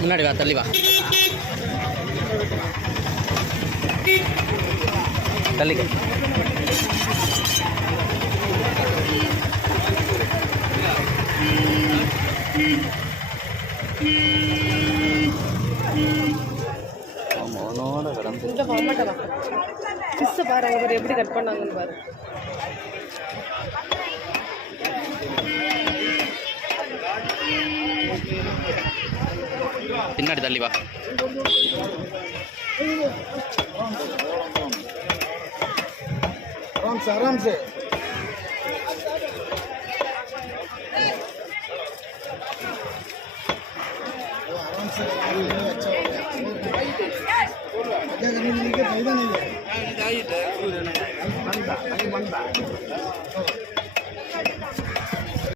முன்னாடி வா, தள்ளி வா, தள்ளிக்க. மோனோட கிடந்து பாரு எப்படி கட் பண்ணாங்கன்னு பாரு. பின்னாடி தள்ளி வா. आराम से अच्छा हो गया। करने के फायदा नहीं है।